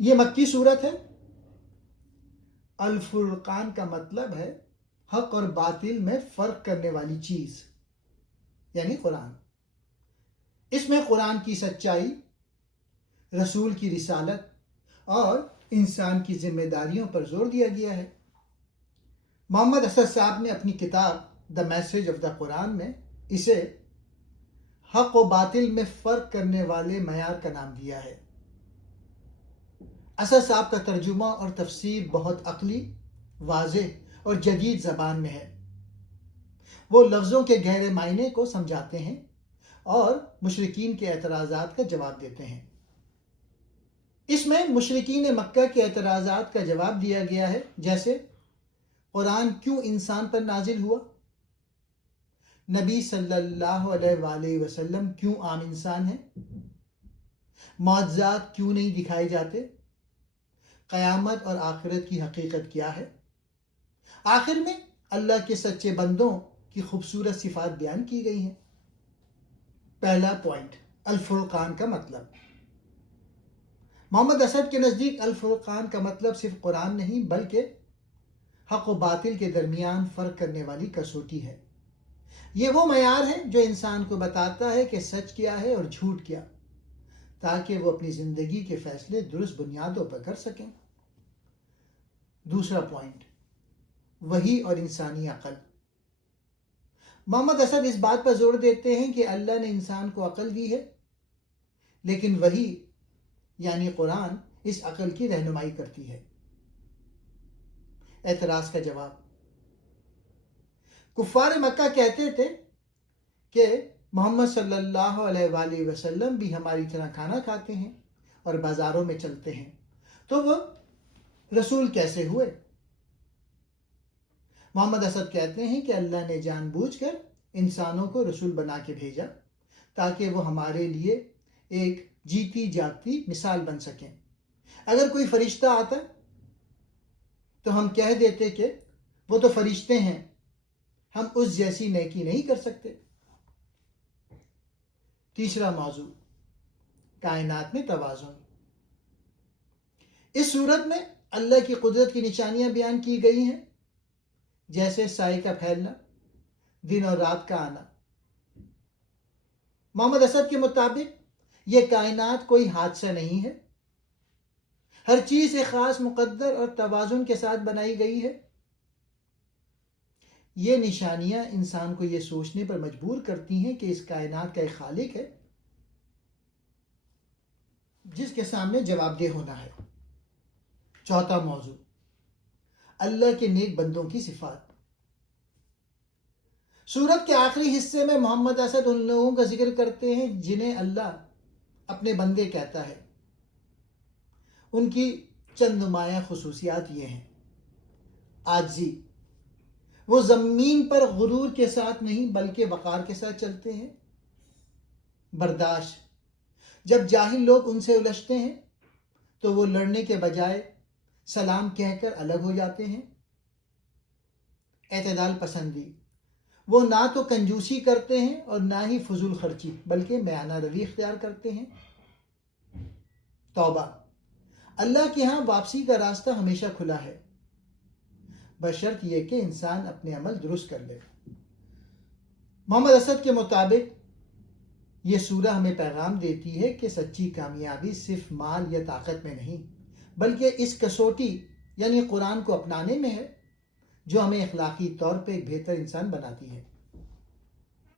یہ مکی صورت ہے۔ الفرقان کا مطلب ہے حق اور باطل میں فرق کرنے والی چیز، یعنی قرآن۔ اس میں قرآن کی سچائی، رسول کی رسالت اور انسان کی ذمہ داریوں پر زور دیا گیا ہے۔ محمد اسد صاحب نے اپنی کتاب دا میسج آف دا قرآن میں اسے حق و باطل میں فرق کرنے والے معیار کا نام دیا ہے۔ اسد صاحب کا ترجمہ اور تفسیر بہت عقلی، واضح اور جدید زبان میں ہے۔ وہ لفظوں کے گہرے معنی کو سمجھاتے ہیں اور مشرکین کے اعتراضات کا جواب دیتے ہیں۔ اس میں مشرکین مکہ کے اعتراضات کا جواب دیا گیا ہے، جیسے قرآن کیوں انسان پر نازل ہوا، نبی صلی اللہ علیہ وآلہ وسلم کیوں عام انسان ہیں، معجزات کیوں نہیں دکھائے جاتے، قیامت اور آخرت کی حقیقت کیا ہے۔ آخر میں اللہ کے سچے بندوں کی خوبصورت صفات بیان کی گئی ہیں۔ پہلا پوائنٹ، الفرقان کا مطلب۔ محمد اسد کے نزدیک الفرقان کا مطلب صرف قرآن نہیں بلکہ حق و باطل کے درمیان فرق کرنے والی کسوٹی ہے۔ یہ وہ معیار ہے جو انسان کو بتاتا ہے کہ سچ کیا ہے اور جھوٹ کیا، تاکہ وہ اپنی زندگی کے فیصلے درست بنیادوں پر کر سکیں۔ دوسرا پوائنٹ، وحی اور انسانی عقل۔ محمد اسد اس بات پر زور دیتے ہیں کہ اللہ نے انسان کو عقل دی ہے، لیکن وحی یعنی قرآن اس عقل کی رہنمائی کرتی ہے۔ اعتراض کا جواب، کفار مکہ کہتے تھے کہ محمد صلی اللہ علیہ وآلہ وسلم بھی ہماری طرح کھانا کھاتے ہیں اور بازاروں میں چلتے ہیں، تو وہ رسول کیسے ہوئے؟ محمد اسد کہتے ہیں کہ اللہ نے جان بوجھ کر انسانوں کو رسول بنا کے بھیجا تاکہ وہ ہمارے لیے ایک جیتی جاگتی مثال بن سکیں۔ اگر کوئی فرشتہ آتا تو ہم کہہ دیتے کہ وہ تو فرشتے ہیں، ہم اس جیسی نیکی نہیں کر سکتے۔ تیسرا موضوع، کائنات میں توازن۔ اس صورت میں اللہ کی قدرت کی نشانیاں بیان کی گئی ہیں، جیسے سائے کا پھیلنا، دن اور رات کا آنا۔ محمد اسد کے مطابق یہ کائنات کوئی حادثہ نہیں ہے، ہر چیز ایک خاص مقدر اور توازن کے ساتھ بنائی گئی ہے۔ یہ نشانیاں انسان کو یہ سوچنے پر مجبور کرتی ہیں کہ اس کائنات کا ایک خالق ہے جس کے سامنے جواب دہ ہونا ہے۔ چوتھا موضوع، اللہ کے نیک بندوں کی صفات۔ سورت کے آخری حصے میں محمد اسد ان لوگوں کا ذکر کرتے ہیں جنہیں اللہ اپنے بندے کہتا ہے۔ ان کی چند نمایاں خصوصیات یہ ہیں: عاجزی، وہ زمین پر غرور کے ساتھ نہیں بلکہ وقار کے ساتھ چلتے ہیں۔ برداشت، جب جاہل لوگ ان سے الجھتے ہیں تو وہ لڑنے کے بجائے سلام کہہ کر الگ ہو جاتے ہیں۔ اعتدال پسندی، وہ نہ تو کنجوسی کرتے ہیں اور نہ ہی فضول خرچی بلکہ میانہ روی اختیار کرتے ہیں۔ توبہ، اللہ کے ہاں واپسی کا راستہ ہمیشہ کھلا ہے، بشرط یہ کہ انسان اپنے عمل درست کر لے۔ محمد اسد کے مطابق یہ سورہ ہمیں پیغام دیتی ہے کہ سچی کامیابی صرف مال یا طاقت میں نہیں بلکہ اس کسوٹی یعنی قرآن کو اپنانے میں ہے، جو ہمیں اخلاقی طور پہ ایک بہتر انسان بناتی ہے۔